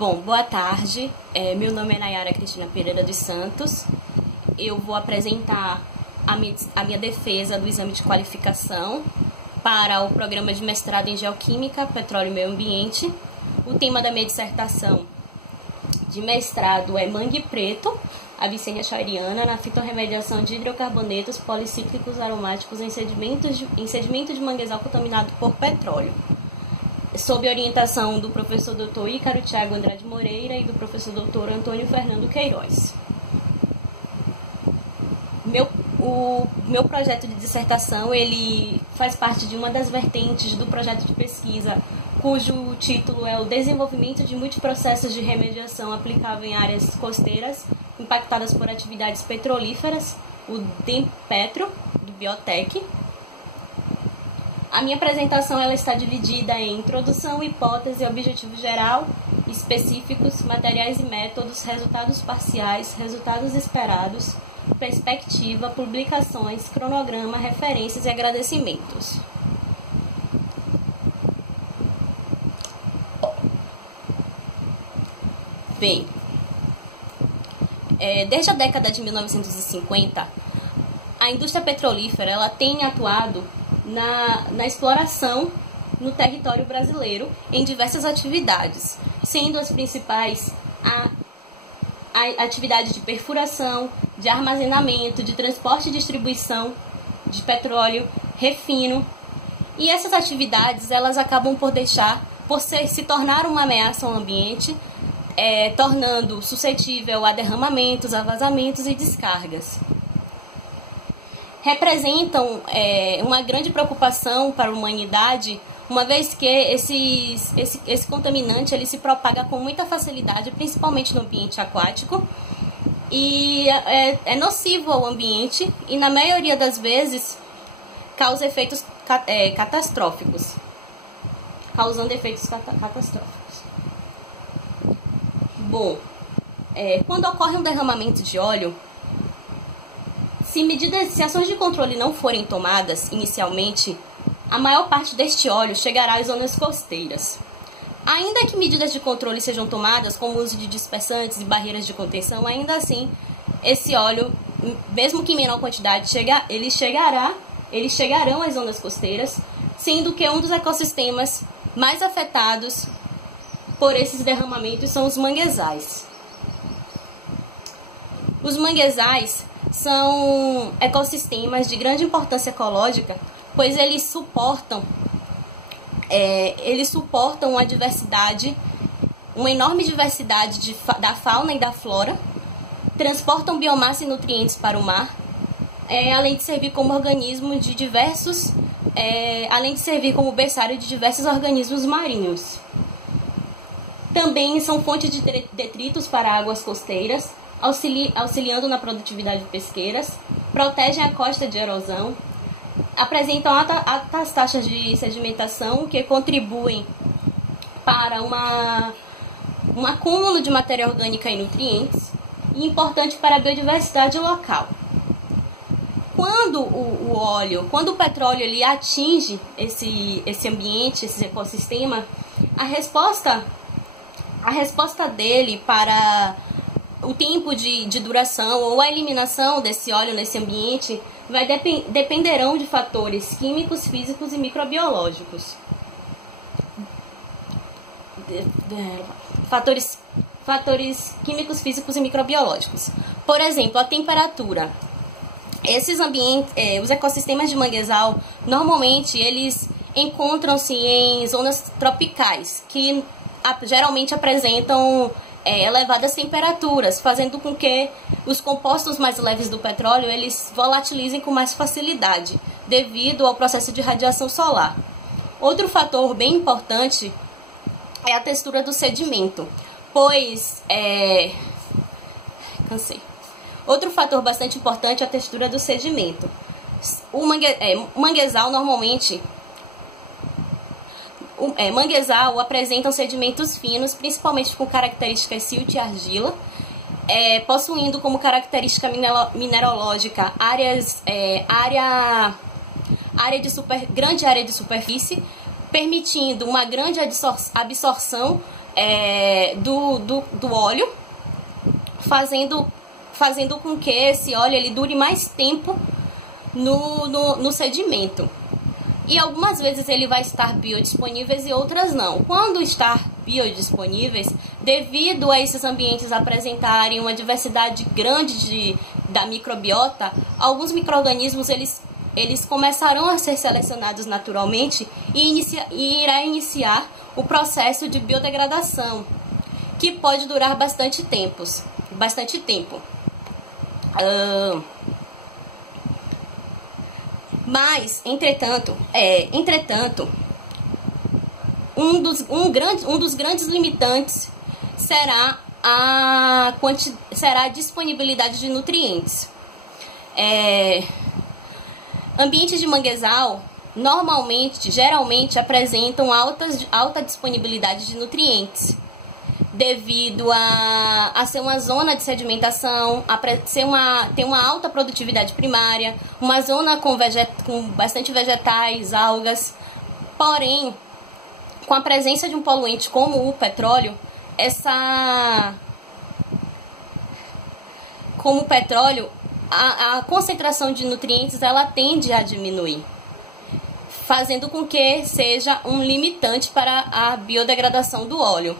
Bom, boa tarde. Meu nome é Nayara Cristina Pereira dos Santos. Eu vou apresentar a minha defesa do exame de qualificação para o programa de mestrado em Geoquímica, Petróleo e Meio Ambiente. O tema da minha dissertação de mestrado é Mangue Preto, Avicenia schweiriana, na fitorremediação de hidrocarbonetos policíclicos aromáticos em sedimento de manguezal contaminado por petróleo, sob orientação do professor Dr. Ícaro Thiago Andrade Moreira e do professor Dr. Antônio Fernando Queiroz. O meu projeto de dissertação ele faz parte de uma das vertentes do projeto de pesquisa, cujo título é o Desenvolvimento de Multiprocessos de Remediação Aplicável em Áreas Costeiras Impactadas por Atividades Petrolíferas, o DEMPetro, do Biotech. A minha apresentação ela está dividida em introdução, hipótese, objetivo geral, específicos, materiais e métodos, resultados parciais, resultados esperados, perspectiva, publicações, cronograma, referências e agradecimentos. Bem, desde a década de 1950, a indústria petrolífera ela tem atuado na exploração no território brasileiro em diversas atividades, sendo as principais a atividade de perfuração, de armazenamento, de transporte e distribuição de petróleo, refino. E essas atividades elas acabam por se tornar uma ameaça ao ambiente, tornando suscetível a derramamentos, a vazamentos e descargas. Representam uma grande preocupação para a humanidade, uma vez que esse contaminante ele se propaga com muita facilidade, principalmente no ambiente aquático, e é nocivo ao ambiente e, na maioria das vezes, causa efeitos catastróficos, causando efeitos catastróficos. Bom, quando ocorre um derramamento de óleo, se ações de controle não forem tomadas inicialmente, a maior parte deste óleo chegará às zonas costeiras. Ainda que medidas de controle sejam tomadas, como o uso de dispersantes e barreiras de contenção, ainda assim, esse óleo, mesmo que em menor quantidade, eles chegarão às zonas costeiras, sendo que um dos ecossistemas mais afetados por esses derramamentos são os manguezais. Os manguezais são ecossistemas de grande importância ecológica, pois eles suportam uma enorme diversidade da fauna e da flora, transportam biomassa e nutrientes para o mar, além de servir como berçário de diversos organismos marinhos. Também são fonte de detritos para águas costeiras, auxiliando na produtividade pesqueiras, protegem a costa de erosão, apresentam altas taxas de sedimentação que contribuem para um acúmulo de matéria orgânica e nutrientes, e importante para a biodiversidade local. Quando o petróleo ele atinge esse ambiente, esse ecossistema, a resposta dele para o tempo de duração ou a eliminação desse óleo nesse ambiente dependerão de fatores químicos, físicos e microbiológicos. Fatores químicos, físicos e microbiológicos. Por exemplo, a temperatura. Os ecossistemas de manguezal, normalmente, eles encontram-se em zonas tropicais, que geralmente apresentam elevadas temperaturas, fazendo com que os compostos mais leves do petróleo eles volatilizem com mais facilidade, devido ao processo de radiação solar. Outro fator bem importante é a textura do sedimento, pois Outro fator bastante importante é a textura do sedimento. O manguezal normalmente manguezal apresentam sedimentos finos, principalmente com características silt e argila, possuindo como característica mineralógica grande área de superfície, permitindo uma grande absorção do óleo, fazendo com que esse óleo ele dure mais tempo no sedimento. E algumas vezes ele vai estar biodisponíveis e outras não. Quando estar biodisponíveis, devido a esses ambientes apresentarem uma diversidade grande da microbiota, alguns micro-organismos eles começarão a ser selecionados naturalmente e irá iniciar o processo de biodegradação, que pode durar bastante tempo. Mas, entretanto, um dos grandes limitantes será a disponibilidade de nutrientes. Ambientes de manguezal geralmente apresentam alta disponibilidade de nutrientes, devido a ser uma zona de sedimentação, ter uma alta produtividade primária, uma zona com bastante vegetais, algas. Porém, com a presença de um poluente como o petróleo, a concentração de nutrientes ela tende a diminuir, fazendo com que seja um limitante para a biodegradação do óleo.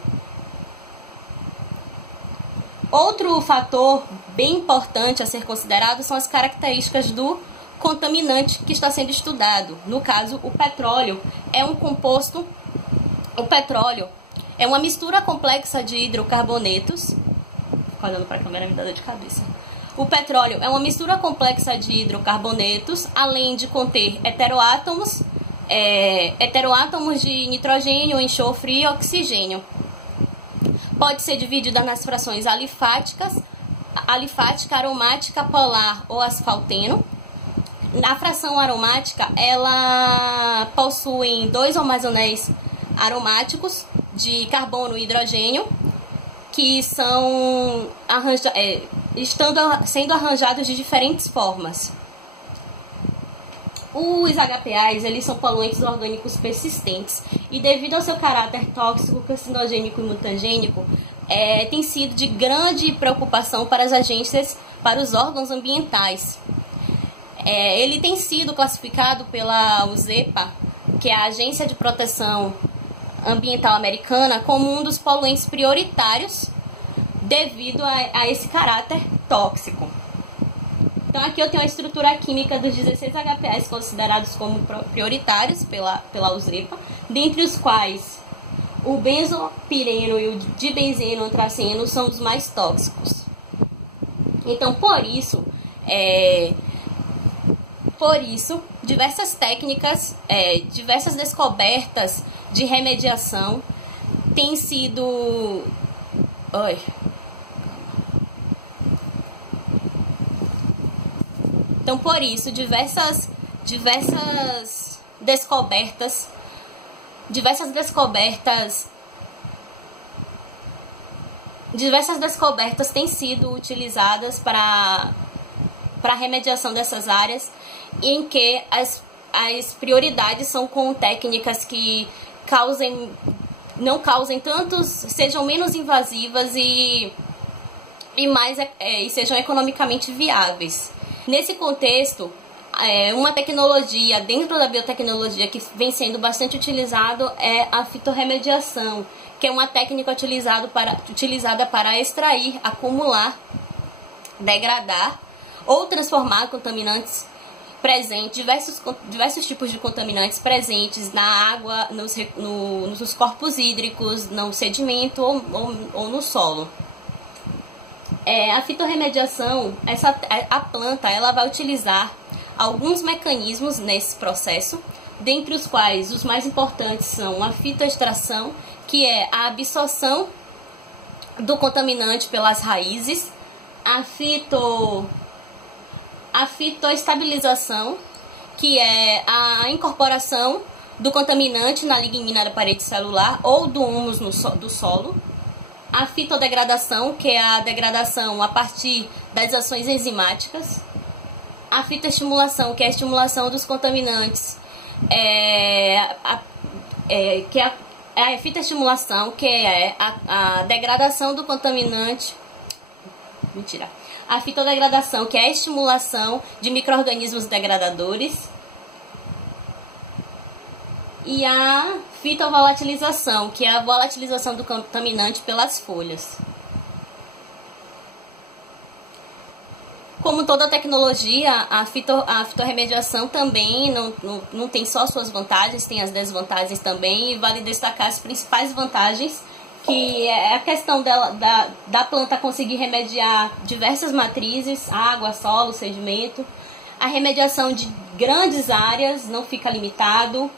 Outro fator bem importante a ser considerado são as características do contaminante que está sendo estudado. No caso, o petróleo é um composto. O petróleo é uma mistura complexa de hidrocarbonetos. Olhando para a câmera me dá dor de cabeça. O petróleo é uma mistura complexa de hidrocarbonetos, além de conter heteroátomos de nitrogênio, enxofre e oxigênio. Pode ser dividida nas frações alifática, aromática, polar ou asfalteno. Na fração aromática, ela possui 2 ou mais anéis aromáticos de carbono e hidrogênio, que são sendo arranjados de diferentes formas. Os HPAs, eles são poluentes orgânicos persistentes e, devido ao seu caráter tóxico, carcinogênico e mutagênico, tem sido de grande preocupação para as agências, para os órgãos ambientais. Ele tem sido classificado pela USEPA, que é a Agência de Proteção Ambiental Americana, como um dos poluentes prioritários devido a esse caráter tóxico. Então aqui eu tenho a estrutura química dos 16 HPAs considerados como prioritários pela USEPA, dentre os quais o benzopireno e o dibenzeno antraceno são os mais tóxicos. Então, por isso, diversas técnicas, diversas descobertas de remediação têm sido... Então, por isso, diversas descobertas têm sido utilizadas para a remediação dessas áreas, em que as prioridades são com técnicas que não causem tantos, sejam menos invasivas e sejam economicamente viáveis. Nesse contexto, uma tecnologia dentro da biotecnologia que vem sendo bastante utilizado é a fitorremediação, que é uma técnica utilizada para extrair, acumular, degradar ou transformar contaminantes presentes, diversos tipos de contaminantes presentes na água, nos corpos hídricos, no sedimento ou no solo. A fitorremediação, a planta ela vai utilizar alguns mecanismos nesse processo, dentre os quais os mais importantes são a fitoextração, que é a absorção do contaminante pelas raízes, a fitoestabilização, que é a incorporação do contaminante na lignina da parede celular ou do humus do solo, a fitodegradação, que é a degradação a partir das ações enzimáticas, a fitoestimulação, que é a estimulação dos contaminantes, que é a fitoestimulação, que é a degradação do contaminante. Mentira. A fitodegradação, que é a estimulação de micro-organismos degradadores. E a fitovolatilização, que é a volatilização do contaminante pelas folhas. Como toda tecnologia, a fitorremediação também não tem só suas vantagens, tem as desvantagens também, e vale destacar as principais vantagens, que é a questão da planta conseguir remediar diversas matrizes, água, solo, sedimento, a remediação de grandes áreas, não fica limitado,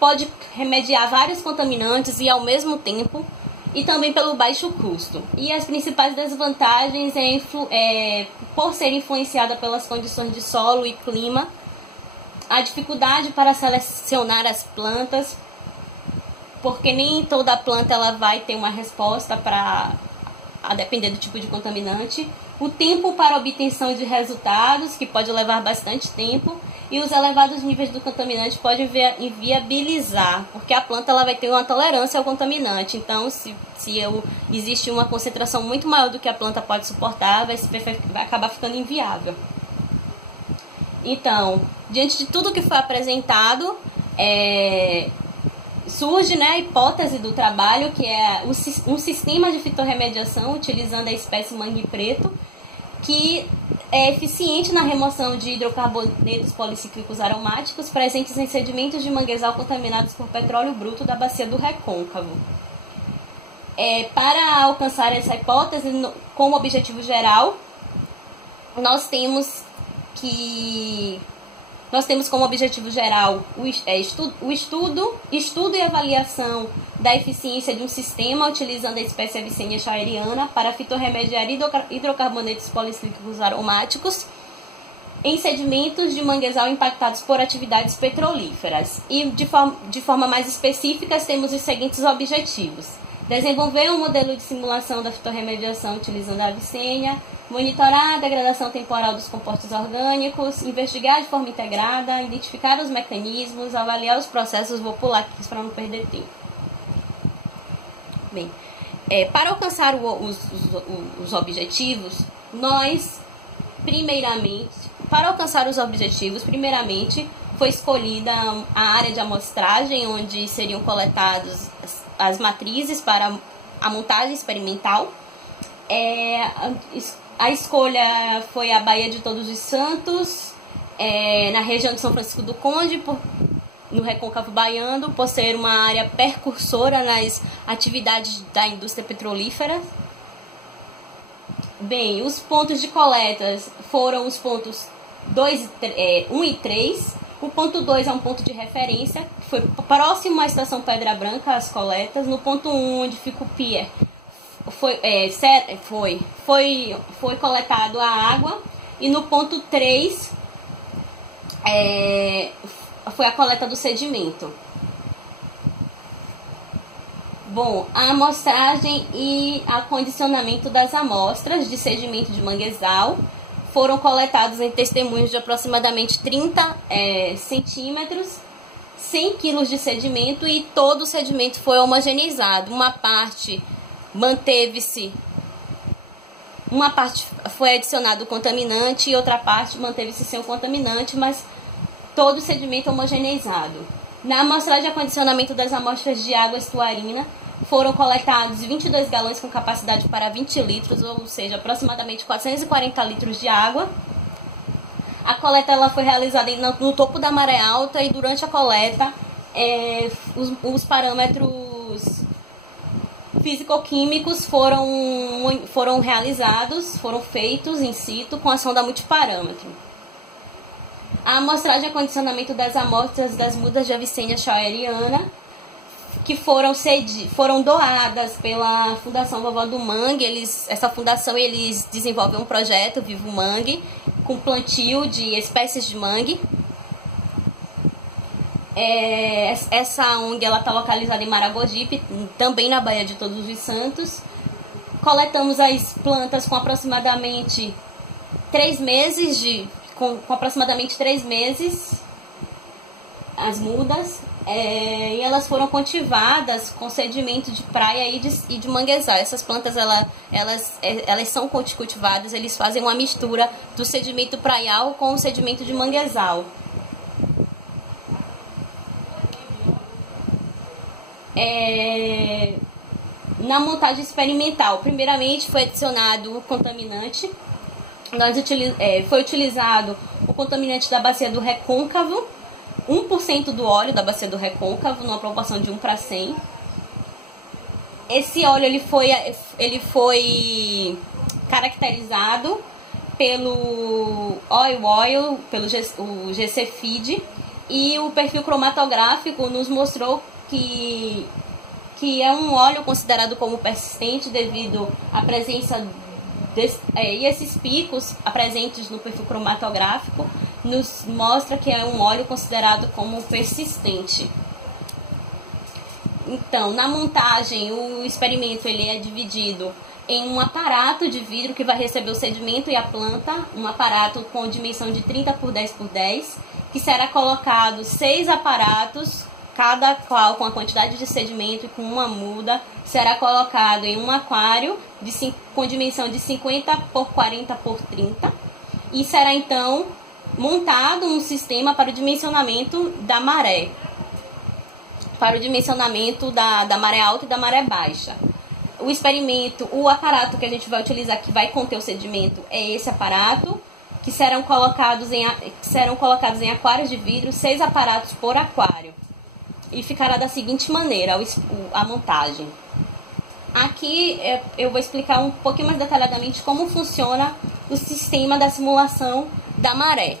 pode remediar vários contaminantes e ao mesmo tempo, e também pelo baixo custo. E as principais desvantagens por ser influenciada pelas condições de solo e clima, a dificuldade para selecionar as plantas, porque nem toda planta ela vai ter uma resposta a depender do tipo de contaminante, o tempo para obtenção de resultados, que pode levar bastante tempo, e os elevados níveis do contaminante podem inviabilizar, porque a planta ela vai ter uma tolerância ao contaminante. Então, se existe uma concentração muito maior do que a planta pode suportar, vai acabar ficando inviável. Então, diante de tudo que foi apresentado, surge, né, a hipótese do trabalho, que é um sistema de fitorremediação utilizando a espécie mangue preto, que é eficiente na remoção de hidrocarbonetos policíclicos aromáticos presentes em sedimentos de manguezal contaminados por petróleo bruto da bacia do Recôncavo. Para alcançar essa hipótese, como objetivo geral, nós temos como objetivo geral o estudo e avaliação da eficiência de um sistema utilizando a espécie Avicennia schaieriana para fitorremediar hidrocarbonetos policíclicos aromáticos em sedimentos de manguezal impactados por atividades petrolíferas. E de forma mais específica, temos os seguintes objetivos: desenvolver um modelo de simulação da fitorremediação utilizando a Avicennia, monitorar a degradação temporal dos compostos orgânicos, investigar de forma integrada, identificar os mecanismos, avaliar os processos. Vou pular aqui para não perder tempo. Bem, para alcançar os objetivos, primeiramente, foi escolhida a área de amostragem, onde seriam coletadas as matrizes para a montagem experimental. A escolha foi a Baía de Todos os Santos, na região de São Francisco do Conde, no Recôncavo Baiano, por ser uma área percursora nas atividades da indústria petrolífera. Bem, os pontos de coletas foram os pontos 1 e 3. O ponto 2 é um ponto de referência, que foi próximo à estação Pedra Branca, as coletas. No ponto 1, onde fica o pier, foi coletado a água. E no ponto 3 foi a coleta do sedimento. Bom, a amostragem e acondicionamento das amostras de sedimento de manguezal foram coletados em testemunhos de aproximadamente 30 centímetros, 100 quilos de sedimento, e todo o sedimento foi homogeneizado. Uma parte foi adicionado o contaminante e outra parte manteve-se sem o contaminante, mas todo o sedimento homogeneizado. Na amostragem de acondicionamento das amostras de água estuarina, foram coletados 22 galões com capacidade para 20 litros, ou seja, aproximadamente 440 litros de água. A coleta ela foi realizada no topo da maré alta, e durante a coleta os parâmetros físico-químicos foram realizados, foram feitos in situ com a sonda multiparâmetro. A amostragem e acondicionamento das amostras das mudas de Avicennia schaieriana, que foram doadas pela Fundação Vovó do Mangue. Essa fundação eles desenvolvem um projeto Vivo Mangue, com plantio de espécies de mangue. Essa ONG está localizada em Maragogipe, também na Baía de Todos os Santos. Coletamos as plantas com aproximadamente 3 meses, as mudas. E elas foram cultivadas com sedimento de praia e de manguezal. Essas plantas elas são cultivadas, eles fazem uma mistura do sedimento praial com o sedimento de manguezal. Na montagem experimental, primeiramente foi adicionado o contaminante. Foi utilizado o contaminante da bacia do recôncavo, 1% do óleo da bacia do recôncavo, numa proporção de 1:100. Esse óleo ele foi caracterizado pelo oil, pelo o GC-FID, e o perfil cromatográfico nos mostrou que é um óleo considerado como persistente devido à presença e esses picos presentes no perfil cromatográfico nos mostra que é um óleo considerado como persistente. Então, na montagem, o experimento ele é dividido em um aparato de vidro que vai receber o sedimento e a planta, um aparato com dimensão de 30 por 10 por 10, que será colocado 6 aparatos, cada qual com a quantidade de sedimento e com uma muda, será colocado em um aquário com dimensão de 50 por 40 por 30 e será então montado um sistema para o dimensionamento da maré, para o dimensionamento da maré alta e da maré baixa. O experimento, o aparato que a gente vai utilizar, que vai conter o sedimento, é esse aparato, que serão colocados em aquários de vidro, 6 aparatos por aquário. E ficará da seguinte maneira a montagem. Aqui eu vou explicar um pouquinho mais detalhadamente como funciona o sistema da simulação da maré.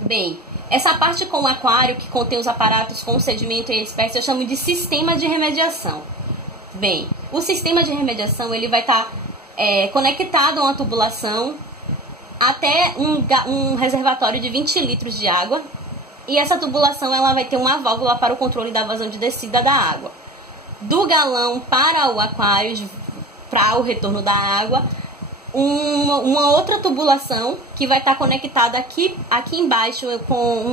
Bem, essa parte com o aquário, que contém os aparatos com o sedimento e a espécie, eu chamo de sistema de remediação. Bem, o sistema de remediação ele vai estar conectado a uma tubulação até um reservatório de 20 litros de água. E essa tubulação ela vai ter uma válvula para o controle da vazão de descida da água. Do galão para o aquário, para o retorno da água, uma outra tubulação que vai estar conectada aqui embaixo com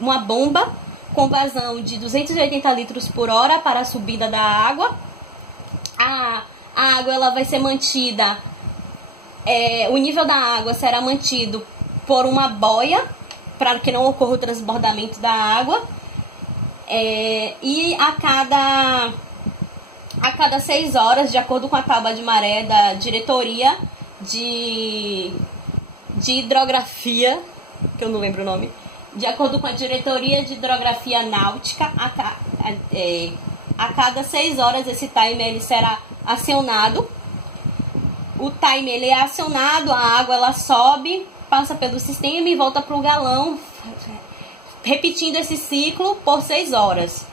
uma bomba com vazão de 280 litros por hora para a subida da água. A água ela vai ser mantida, o nível da água será mantido por uma boia, para que não ocorra o transbordamento da água, e a cada 6 horas, de acordo com a tábua de maré da diretoria de hidrografia, que eu não lembro o nome, de acordo com a diretoria de hidrografia náutica, a cada 6 horas esse timer ele será acionado. O timer ele é acionado, a água ela sobe, passa pelo sistema e volta para o galão, repetindo esse ciclo por 6 horas.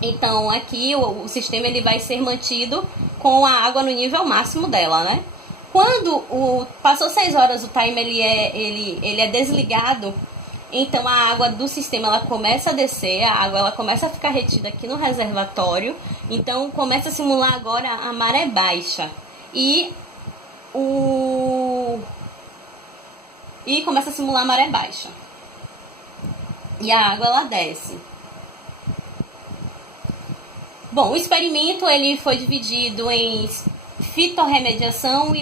Então aqui o sistema ele vai ser mantido com a água no nível máximo dela, né? Quando passou 6 horas, o timer ele é desligado, então a água do sistema ela começa a descer, a água ela começa a ficar retida aqui no reservatório, então começa a simular agora a maré baixa e começa a simular a maré baixa. E a água ela desce. Bom, o experimento ele foi dividido em fitorremediação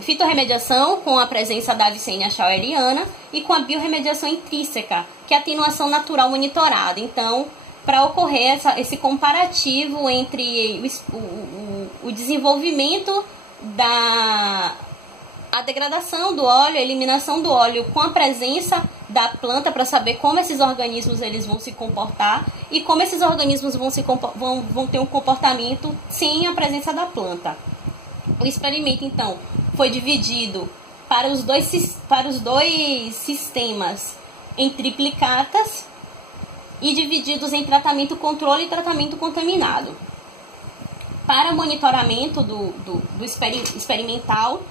fitorremediação com a presença da Avicennia schaueriana e com a biorremediação intrínseca, que é a atenuação natural monitorada. Então, para ocorrer esse comparativo entre o desenvolvimento a degradação do óleo, a eliminação do óleo com a presença da planta, para saber como esses organismos eles vão se comportar e como esses organismos vão ter um comportamento sem a presença da planta. O experimento, então, foi dividido para os dois sistemas em triplicatas e divididos em tratamento controle e tratamento contaminado. Para monitoramento do experimental,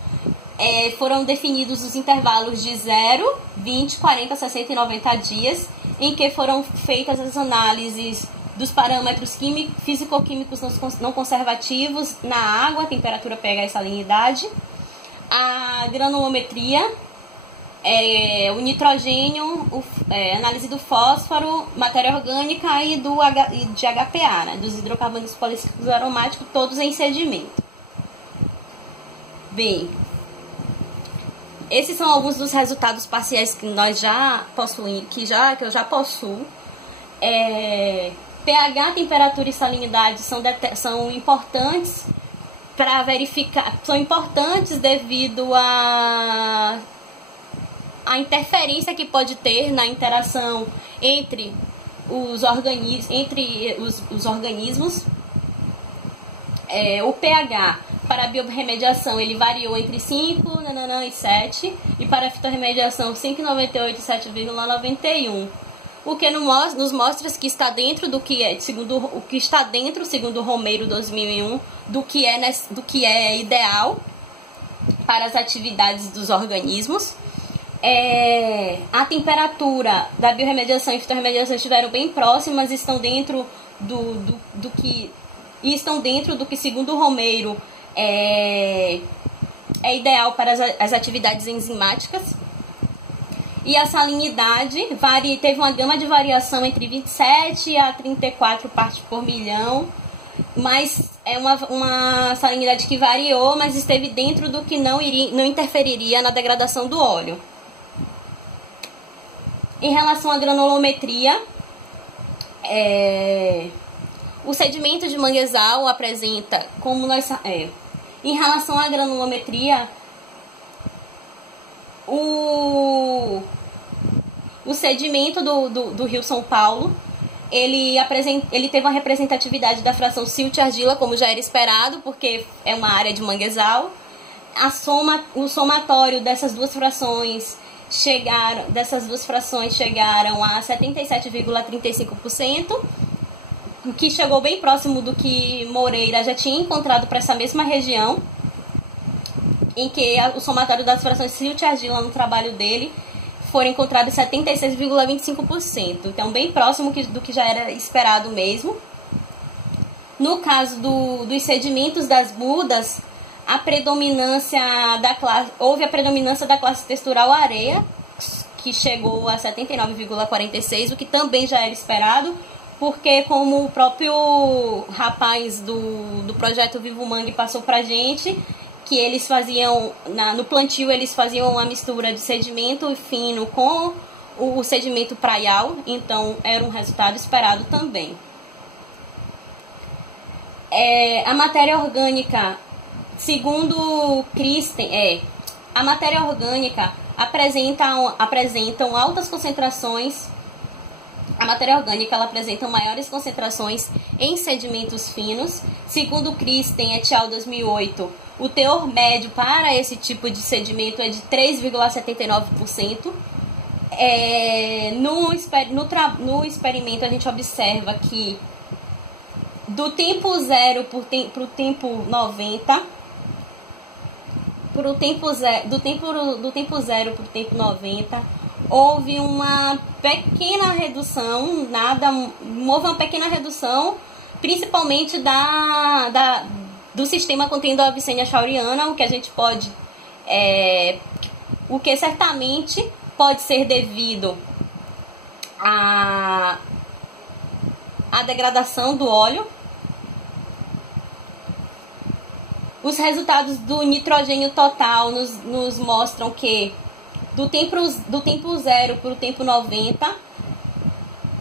foram definidos os intervalos de 0, 20, 40, 60 e 90 dias, em que foram feitas as análises dos parâmetros físico-químicos não conservativos na água, temperatura, pH e salinidade, a granulometria o nitrogênio, análise do fósforo, matéria orgânica e de HPA, né, dos hidrocarbonetos policíclicos aromáticos, todos em sedimento. Bem, esses são alguns dos resultados parciais que nós já possuímos, que eu já possuo. pH, temperatura e salinidade são importantes para verificar, são importantes devido à interferência que pode ter na interação entre os organismos. O pH para a biorremediação ele variou entre 5 e 7, e para a fitorremediação 5,98 e 7,91. O que nos mostra que está dentro do que é, segundo Romeiro 2001, do que é ideal para as atividades dos organismos. A temperatura da biorremediação e fitorremediação estiveram bem próximas, estão dentro do que segundo Romeiro é ideal para as atividades enzimáticas. E a salinidade teve uma gama de variação entre 27 a 34 partes por milhão, mas é uma salinidade que variou, mas esteve dentro do que não interferiria na degradação do óleo. Em relação à granulometria, o sedimento de manguezal apresenta, em relação à granulometria, o sedimento do Rio São Paulo, ele teve uma representatividade da fração silt-argila, como já era esperado, porque é uma área de manguezal. O somatório dessas duas frações chegaram a 77,35%, o que chegou bem próximo do que Moreira já tinha encontrado para essa mesma região, em que o somatório das frações silt-argila no trabalho dele foram encontrados 76,25%. Então, bem próximo do que já era esperado mesmo. No caso dos sedimentos das mudas, houve a predominância da classe textural areia, que chegou a 79,46%, o que também já era esperado, porque como o próprio rapaz do projeto Vivo Mangue passou pra gente, que eles faziam, no plantio eles faziam uma mistura de sedimento fino com o sedimento praial, então era um resultado esperado também. A matéria orgânica, segundo Christen, a matéria orgânica apresentam altas concentrações. A matéria orgânica ela apresenta maiores concentrações em sedimentos finos. Segundo Christen et al. 2008, o teor médio para esse tipo de sedimento é de 3,79%. No experimento a gente observa que do tempo 0 para o tempo 90, do tempo 0 para o tempo 90, houve uma pequena redução, principalmente do sistema contendo a Avicennia shauriana, o que certamente pode ser devido à degradação do óleo. Os resultados do nitrogênio total nos mostram que do tempo 0 para o tempo 90,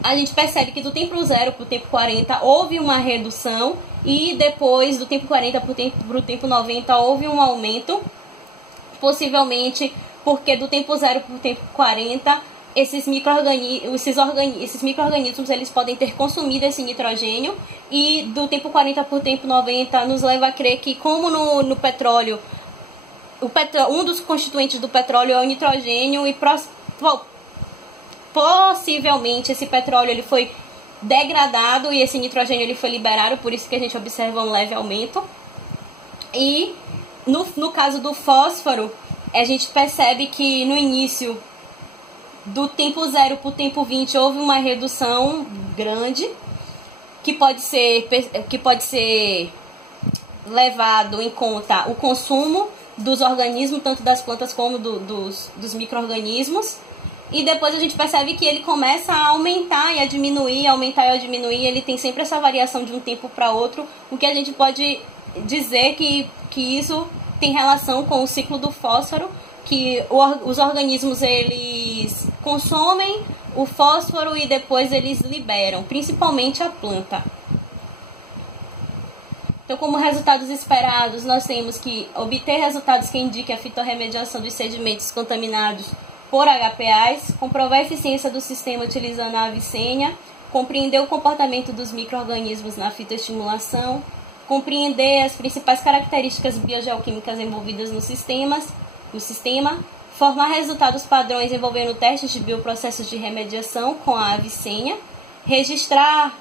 a gente percebe que do tempo 0 para o tempo 40 houve uma redução, e depois do tempo 40 para o tempo 90 houve um aumento, possivelmente porque do tempo 0 para o tempo 40 esses micro-organismos eles podem ter consumido esse nitrogênio, e do tempo 40 para o tempo 90 nos leva a crer que, como no petróleo, um dos constituintes do petróleo é o nitrogênio, e possivelmente esse petróleo ele foi degradado e esse nitrogênio ele foi liberado, por isso que a gente observa um leve aumento. E no caso do fósforo, a gente percebe que no início do tempo 0 para o tempo 20 houve uma redução grande, que pode ser levado em conta o consumo dos organismos, tanto das plantas como dos micro-organismos. E depois a gente percebe que ele começa a aumentar e a diminuir, aumentar e a diminuir. Ele tem sempre essa variação de um tempo para outro, o que a gente pode dizer que isso tem relação com o ciclo do fósforo, que os organismos eles consomem o fósforo e depois eles liberam, principalmente a planta. Então, como resultados esperados, nós temos que obter resultados que indiquem a fitorremediação dos sedimentos contaminados por HPAs, comprovar a eficiência do sistema utilizando a avicênia, compreender o comportamento dos micro-organismos na fitoestimulação, compreender as principais características biogeoquímicas envolvidas no sistema, formar resultados padrões envolvendo testes de bioprocessos de remediação com a avicênia, registrar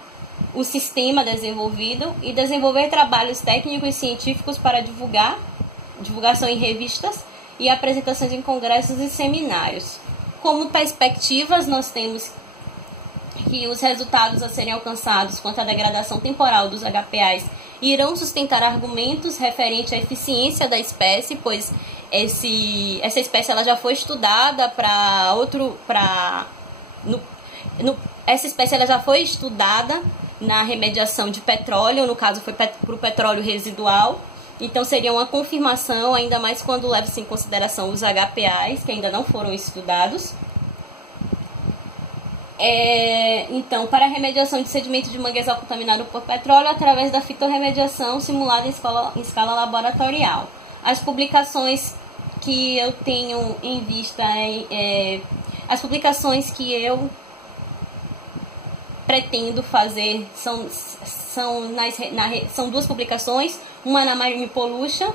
o sistema desenvolvido e desenvolver trabalhos técnicos e científicos para divulgação em revistas e apresentações em congressos e seminários. Como perspectivas, nós temos que os resultados a serem alcançados quanto à degradação temporal dos HPAs irão sustentar argumentos referentes à eficiência da espécie, pois essa espécie ela já foi estudada essa espécie ela já foi estudada na remediação de petróleo, no caso foi para o petróleo residual. Então, seria uma confirmação, ainda mais quando leva-se em consideração os HPAs, que ainda não foram estudados. Então, para a remediação de sedimento de manguezal contaminado por petróleo, através da fitorremediação simulada em escala laboratorial. As publicações que eu tenho em vista, as publicações que eu pretendo fazer são duas publicações, uma na Marine Pollution,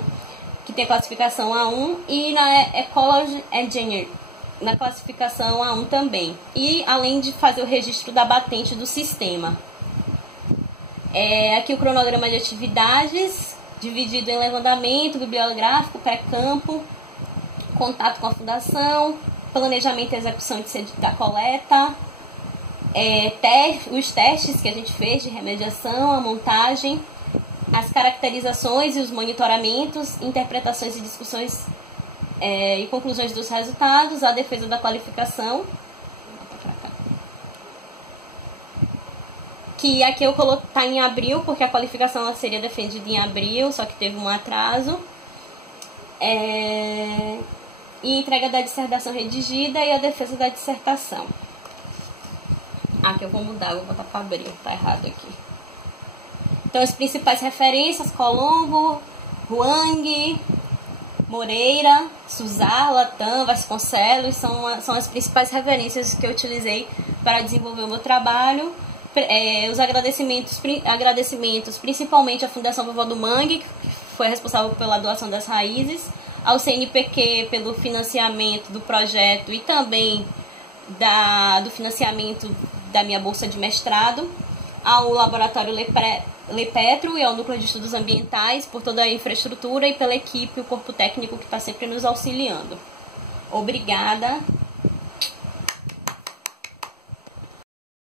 que tem a classificação A1, e na Ecology Engineer, na classificação A1 também. E além de fazer o registro da batente do sistema. Aqui o cronograma de atividades, dividido em levantamento, bibliográfico, pré-campo, contato com a fundação, planejamento e execução da coleta, os testes que a gente fez de remediação, a montagem, as caracterizações e os monitoramentos, interpretações e discussões e conclusões dos resultados, a defesa da qualificação, que aqui eu coloquei tá em abril, porque a qualificação ela seria defendida em abril, só que teve um atraso, e entrega da dissertação redigida e a defesa da dissertação. Que eu vou mudar, eu vou botar para abril, tá errado aqui. Então, as principais referências: Colombo, Huang, Moreira, Suzar, Latam, Vasconcelos, são as principais referências que eu utilizei para desenvolver o meu trabalho. Os agradecimentos principalmente à Fundação Vovó do Mangue, que foi responsável pela doação das raízes, ao CNPq pelo financiamento do projeto e também do financiamento da minha bolsa de mestrado, ao Laboratório Lepetro e ao Núcleo de Estudos Ambientais por toda a infraestrutura e pela equipe, o corpo técnico que está sempre nos auxiliando. Obrigada.